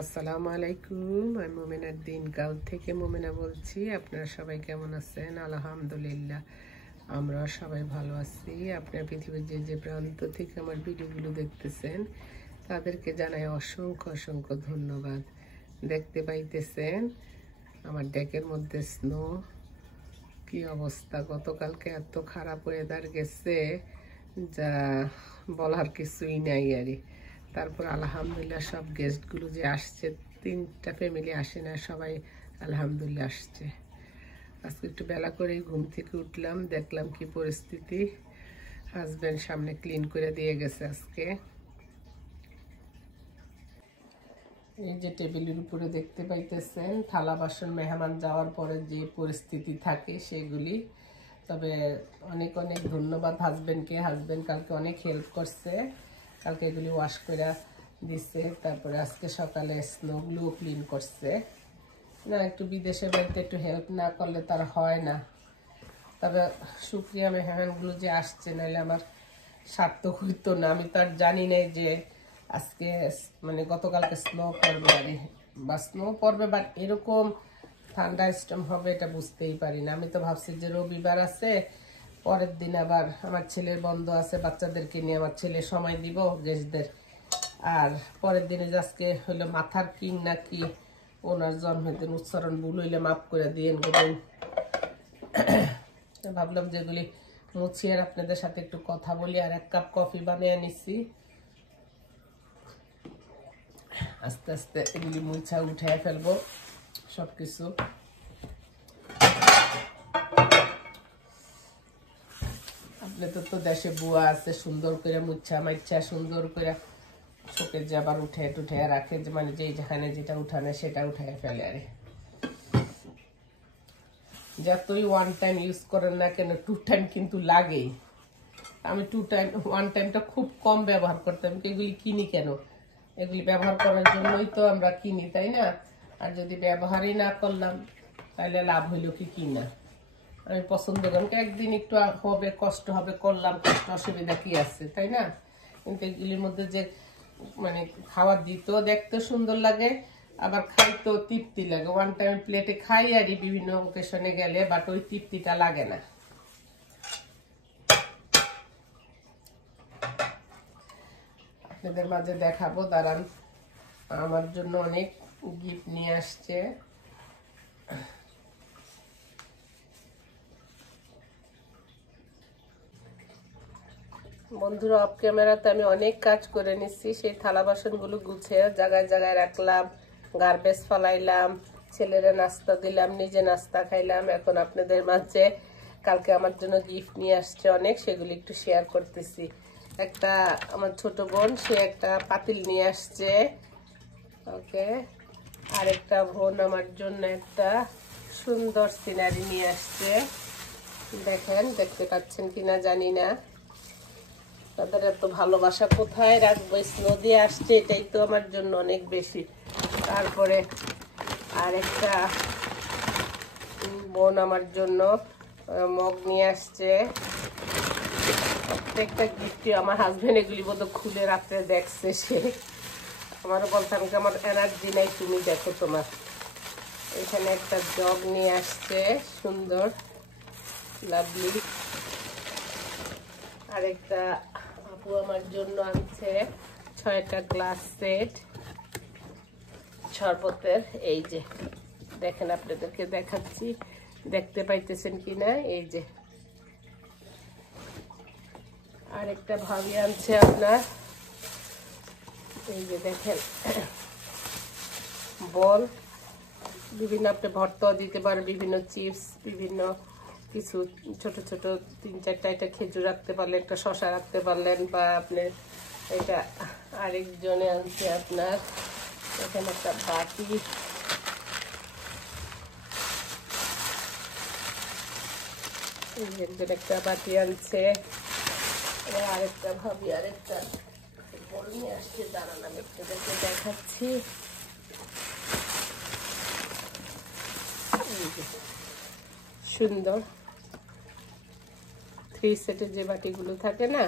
আসসালামু আলাইকুম। আমি মোমেনার দিনকাল থেকে মোমেনা বলছি। আপনারা সবাই কেমন আছেন? আলহামদুলিল্লাহ, আমরা সবাই ভালো আছি। আপনারা পৃথিবীর যে প্রান্ত থেকে আমার ভিডিওগুলো দেখতেছেন তাদেরকে জানাই অসংখ্য অসংখ্য ধন্যবাদ। দেখতে পাইতেছেন আমার ডেকের মধ্যে স্নো, কি অবস্থা। গতকালকে এত খারাপ ওয়েদার গেছে যা বলার কিছুই নাই আরে। তারপর আলহামদুলিল্লাহ সব গেস্টগুলো যে আসছে, 3টা ফ্যামিলি আসে না, সবাই আলহামদুলিল্লাহ আসছে। আজকে একটু বেলা করেই ঘুম থেকে উঠলাম, দেখলাম কি পরিস্থিতি। হাজব্যান্ড সামনে ক্লিন করে দিয়ে গেছে আজকে। এই যে টেবিলের উপরে দেখতে পাইতেছেন থালা বাসন, মেহমান যাওয়ার পরে যে পরিস্থিতি থাকে সেগুলি। তবে অনেক অনেক ধন্যবাদ হাজব্যান্ডকে। হাজব্যান্ড কালকে অনেক হেল্প করছে, কালকে এগুলি ওয়াশ করে দিচ্ছে। তারপরে আজকে সকালে স্নোগুলো ক্লিন করছে। না, একটু বিদেশে বাড়িতে একটু হেল্প না করলে তার হয় না। তবে শুক্রিয়া মেহমানগুলো যে আসছে, নাহলে আমার সার্থক হইতো না। আমি তো আর জানি নাই যে আজকে মানে গতকালকে স্নো পড়বে বা স্নো পড়বে, বাট এরকম ঠান্ডা স্টর্ম হবে এটা বুঝতেই পারি না। আমি তো ভাবছি যে রবিবার আছে, পরের দিন আবার আমার ছেলের বন্ধ আছে, বাচ্চাদেরকে নিয়ে আমার ছেলে সময় দিব গেস্টদের। আর পরের দিনে আজকে হইলো মাথার কিং নাকি ওনার জন্মদিন, উচ্চারণ ভুল হইলে মাফ করে দিয়েন। ভাবলাম যেগুলি মুছি আর আপনাদের সাথে একটু কথা বলি। আর 1 কাপ কফি বানিয়ে নিচ্ছি। আস্তে আস্তে এগুলি মুছা উঠে ফেলবো সবকিছু। আপনাদের তো দেশে বুয়া আছে, সুন্দর করে মুছা মাইছা সুন্দর করে শোকে যে আবার উঠে টুঠে রাখে, যে মানে যেখানে যেটা উঠানে সেটা উঠে ফেলে। আরে যতই 1 টাইম ইউজ করেন না কেন, 2 টাইম কিন্তু লাগেই। আমি 1 টাইমটা খুব কম ব্যবহার করতাম। এগুলি কিনি কেন? এগুলি ব্যবহার করার জন্যই তো আমরা কিনি, তাই না? আর যদি ব্যবহারই না করলাম তাহলে লাভ হইল কি কিনা? আমি পছন্দ করি, একদিন একটু হবে, কষ্ট হবে, করলাম, কষ্ট অসুবিধা কি আছে, তাই না? কিন্তু এগুলির মধ্যে যে মানে খাবার দিতেও দেখতে সুন্দর লাগে, আবার খাইতেও তৃপ্তি লাগে। 1 টাইম প্লেটে খাই আর বিভিন্ন অকেশনে গেলে, বাট ওই তৃপ্তিটা লাগে না। আপনাদের মাঝে দেখাবো, দাঁড়ান। আমার জন্য অনেক গিফট নিয়ে আসছে। বন্ধুরা, অফ ক্যামেরাতে আমি অনেক কাজ করে নিচ্ছি। সেই থালা বাসনগুলো গুছিয়ে জায়গায় জায়গায় রাখলাম, গার্বেজ ফালাইলাম, ছেলেরা নাস্তা দিলাম, নিজে নাস্তা খাইলাম। এখন আপনাদের মাঝে কালকে আমার জন্য গিফট নিয়ে আসছে অনেক, সেগুলি একটু শেয়ার করতেছি। একটা আমার ছোট বোন, সে একটা পাতিল নিয়ে আসছে, ওকে। আর একটা বোন আমার জন্য একটা সুন্দর সিনারি নিয়ে আসছে। দেখেন, দেখতে পাচ্ছেন কিনা জানি না। তাদের এত ভালোবাসা কোথায় রাখবো? স্নো দিয়ে আসছে, এটাই তো আমার জন্য অনেক বেশি। তারপরে আর একটা বোন আমার জন্য মগ নিয়ে আসছে। প্রত্যেকটা গিফটই আমার হাজবেন্ড এগুলি বোধহয় খুলে রাত্রে দেখছে। সে আমারও বলতাম কি আমার এনার্জি নাই, তুমি দেখো তোমার। এখানে একটা জগ নিয়ে আসছে, সুন্দর লাভলি। আরেকটা আপু আমার জন্য আনছে 6টা গ্লাস সেট শরবতের। এই যে দেখেন, আপনাদেরকে দেখাচ্ছি, দেখতে পাইতেছেন কিনা। এই যে আরেকটা ভাবি আনছে আপনার, এই যে দেখেন বল। বিভিন্ন আপনি ভর্তাও দিতে পারেন, বিভিন্ন চিপস, বিভিন্ন কিছু ছোট ছোট 3-4টা খেজুর রাখতে পারলেন, একটা শশা রাখতে পারলেন, বা আপনি এটা আরেকজনে আনছে আপনার এখানে একটা বাটি। একজন একটা বাটি আনছে। আরেকটা ভাবি আরেকটা বল নিয়ে আসছে, দাঁড়ান আমি একটু দেখাচ্ছি। সুন্দর 3 সেটের যে বাটিগুলো থাকে না,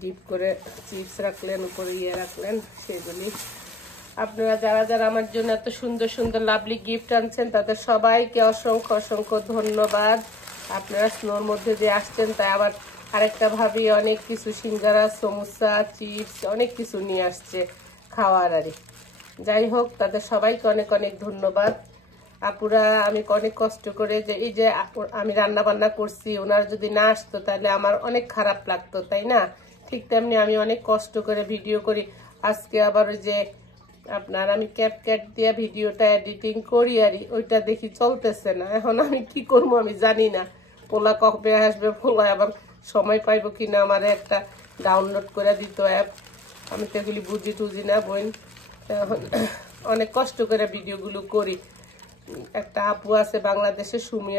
ডিপ করে চিপস রাখলেন, উপরে ইয়ে রাখলেন, সেগুলি আপনারা যারা যারা আমার জন্য এত সুন্দর সুন্দর লাভলি গিফট আনছেন তাদের সবাইকে অসংখ্য অসংখ্য ধন্যবাদ। আপনারা স্নোর মধ্যে দিয়ে আসছেন, তাই আবার আরেকটা ভাবি অনেক কিছু সিঙ্গারা, সমোসা, চিপস অনেক কিছু নিয়ে আসছে খাওয়ার। আরে যাই হোক, তাদের সবাইকে অনেক অনেক ধন্যবাদ। আপুরা আমি অনেক কষ্ট করে যে এই যে আমি রান্না বান্না করছি, ওনারা যদি না আসতো তাহলে আমার অনেক খারাপ লাগতো, তাই না? ঠিক তেমনি আমি অনেক কষ্ট করে ভিডিও করি। আজকে আবার ওই যে আপনার আমি ক্যাপকাট দিয়ে ভিডিওটা এডিটিং করি, আর ওইটা দেখি চলতেছে না। এখন আমি কি করবো আমি জানি না। পোলা কবে আসবে, পোলা আবার সময় পাইবো কিনা আমার একটা ডাউনলোড করে দিত অ্যাপ, আমি তো এগুলি বুঝি টুঝি না বোন। এখন অনেক কষ্ট করে ভিডিওগুলো করি। একটা আপু আছে বাংলাদেশে, সুমি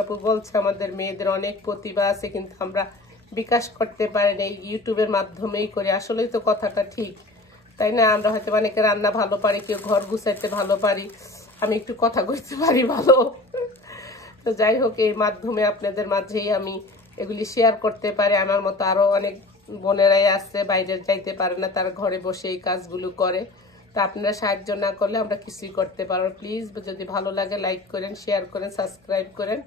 আপু বলছে আমাদের মেয়েদের অনেক প্রতিভা আছে, কিন্তু আমরা বিকাশ করতে পারি না, ইউটিউবের মাধ্যমেই করি। আসলেই তো কথাটা ঠিক, তাই না? আমরা হয়তো অনেকে রান্না ভালো পারি, কেউ ঘর গুছাইতে ভালো পারি, আমি একটু কথা কইতে পারি ভালো। তো যাই হোক, এই মাধ্যমে আপনাদের মাঝেই আমি এগুলি শেয়ার করতে পারি। আমার মতো আরো অনেক বোনেরাই আছে, বাইরে যাইতে পারে না, তারা ঘরে বসে এই কাজগুলো করে। তা আপনারা সাহায্য না করলে আমরা কিছুই করতে পারবো। প্লিজ যদি ভালো লাগে লাইক করেন, শেয়ার করেন, সাবস্ক্রাইব করেন।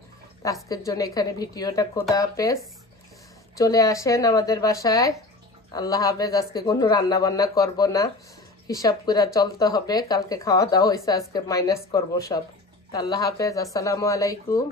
আজকের জন্য এখানে ভিডিওটা, খোদা হাফেজ। চলে আসেন আমাদের বাসায়। আল্লাহ হাফেজ। আজকে কোনো রান্না বান্না করব না, হিসাব করে চলতে হবে। কালকে খাওয়া দাওয়া হয়েছে, আজকে মাইনাস করব সব। আল্লাহ হাফেজ, আসসালামু আলাইকুম।